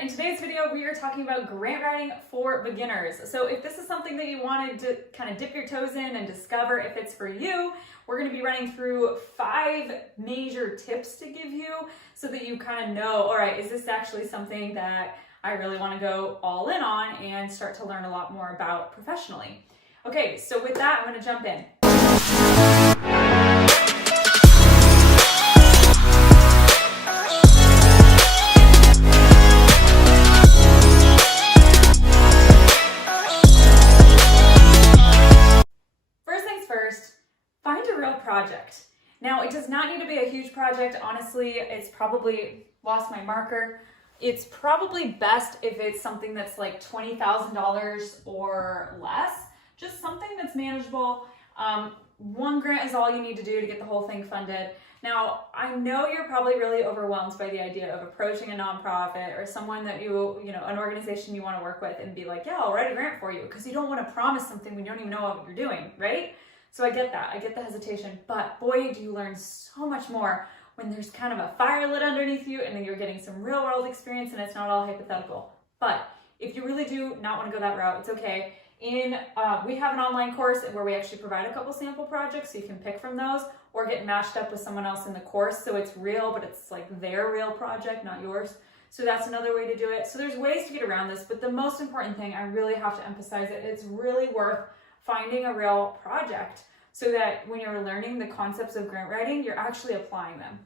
In today's video, we are talking about grant writing for beginners. So if this is something that you wanted to kind of dip your toes in and discover if it's for you, we're going to be running through 5 major tips to give you so that you kind of know, all right, is this actually something that I really want to go all in on and start to learn a lot more about professionally. Okay, so with that, I'm going to jump in. Find a real project. Now, it does not need to be a huge project. Honestly, it's probably lost my marker. It's probably best if it's something that's like $20,000 or less, just something that's manageable. One grant is all you need to do to get the whole thing funded. Now, I know you're probably really overwhelmed by the idea of approaching a nonprofit or someone that an organization you want to work with and be like, yeah, I'll write a grant for you, because you don't want to promise something when you don't even know what you're doing, right? So I get that, I get the hesitation, but boy, do you learn so much more when there's kind of a fire lit underneath you and then you're getting some real world experience and it's not all hypothetical. But if you really do not want to go that route, it's okay. We have an online course where we actually provide a couple sample projects so you can pick from those or get matched up with someone else in the course. So it's real, but it's like their real project, not yours. So that's another way to do it. So there's ways to get around this, but the most important thing, I really have to emphasize it, it's really worth finding a real project so that when you're learning the concepts of grant writing, you're actually applying them.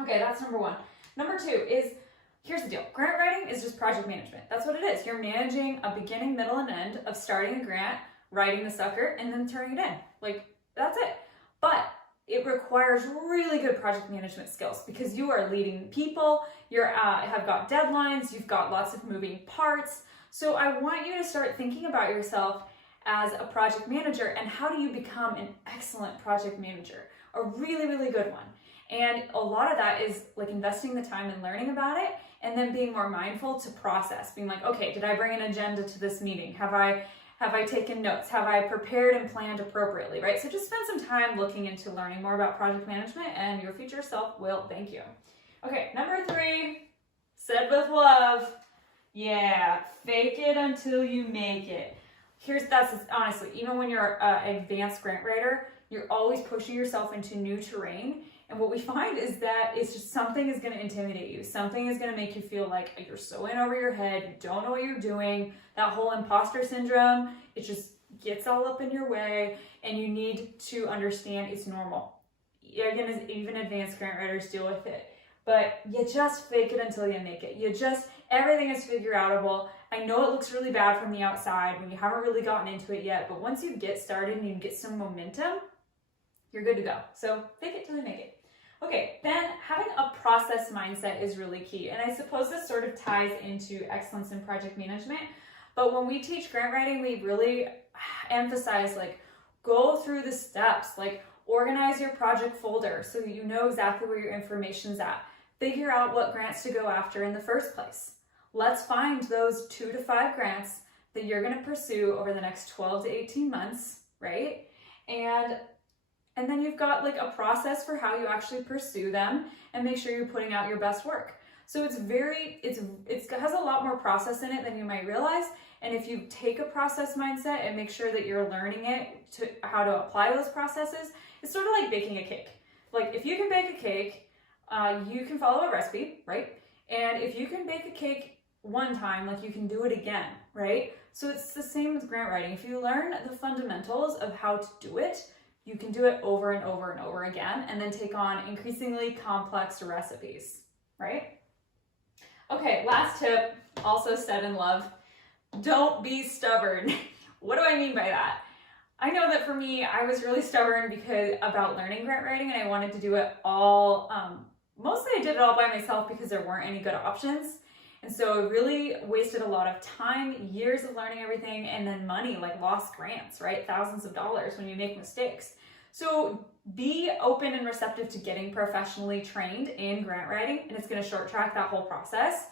Okay, that's number 1. Number 2 is, here's the deal. Grant writing is just project management. That's what it is. You're managing a beginning, middle, and end of starting a grant, writing the sucker, and then turning it in. Like, that's it. But it requires really good project management skills because you are leading people, have got deadlines, you've got lots of moving parts. So I want you to start thinking about yourself as a project manager and how do you become an excellent project manager, a really, really good one. And a lot of that is like investing the time and learning about it and then being more mindful to process, being like, okay, did I bring an agenda to this meeting? Have I taken notes? Have I prepared and planned appropriately, right? So just spend some time looking into learning more about project management and your future self will thank you. Okay, number 3, said with love. Yeah, fake it until you make it. That's honestly, even when you're an advanced grant writer, you're always pushing yourself into new terrain. And what we find is that it's just something is going to intimidate you. Something is going to make you feel like you're so in over your head. You don't know what you're doing. That whole imposter syndrome, it just gets all up in your way. And you need to understand it's normal. Even advanced grant writers deal with it. But you just fake it until you make it. Everything is figure outable. I know it looks really bad from the outside when you haven't really gotten into it yet, but once you get started and you get some momentum, you're good to go. So fake it till you make it. Okay, then having a process mindset is really key. And I suppose this sort of ties into excellence in project management. But when we teach grant writing, we really emphasize go through the steps, organize your project folder so that you know exactly where your information's at. Figure out what grants to go after in the first place. Let's find those 2 to 5 grants that you're going to pursue over the next 12 to 18 months, right? And then you've got a process for how you actually pursue them and make sure you're putting out your best work. So it has a lot more process in it than you might realize. And if you take a process mindset and make sure that you're learning how to apply those processes, it's sort of like baking a cake. If you can bake a cake, you can follow a recipe, right? And if you can bake a cake one time, you can do it again, right? So it's the same with grant writing. If you learn the fundamentals of how to do it, you can do it over and over and over again and then take on increasingly complex recipes, right? Okay, last tip, also said in love, don't be stubborn. What do I mean by that? I know that for me, I was really stubborn about learning grant writing and I wanted to do it all. Mostly I did it all by myself because there weren't any good options. And so I really wasted a lot of time, years of learning everything, and then money, lost grants, right? Thousands of dollars when you make mistakes. So be open and receptive to getting professionally trained in grant writing, and it's going to short track that whole process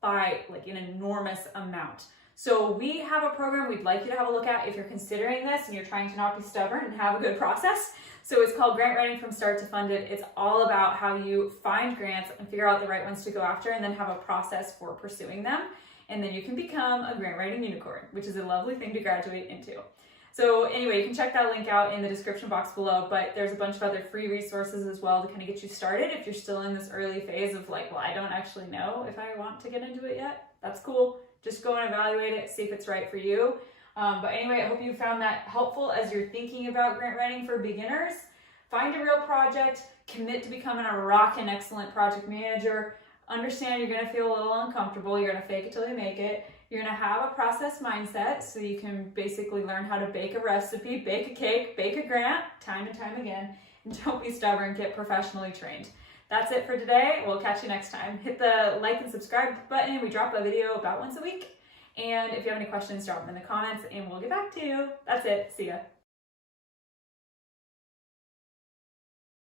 by an enormous amount. So we have a program we'd like you to have a look at if you're considering this and you're trying to not be stubborn and have a good process. So it's called Grant Writing from Start to Funded. It's all about how you find grants and figure out the right ones to go after and then have a process for pursuing them. And then you can become a grant writing unicorn, which is a lovely thing to graduate into. So anyway, you can check that link out in the description box below, but there's a bunch of other free resources as well to kind of get you started if you're still in this early phase of like, well, I don't actually know if I want to get into it yet. That's cool. Just go and evaluate it, see if it's right for you. But anyway, I hope you found that helpful as you're thinking about grant writing for beginners. Find a real project, commit to becoming a rockin' excellent project manager. Understand you're gonna feel a little uncomfortable. You're gonna fake it till you make it. You're gonna have a process mindset so you can basically learn how to bake a recipe, bake a cake, bake a grant, time and time again. And don't be stubborn, get professionally trained. That's it for today. We'll catch you next time. Hit the like and subscribe button. We drop a video about once a week. And if you have any questions, drop them in the comments and we'll get back to you. That's it. See ya.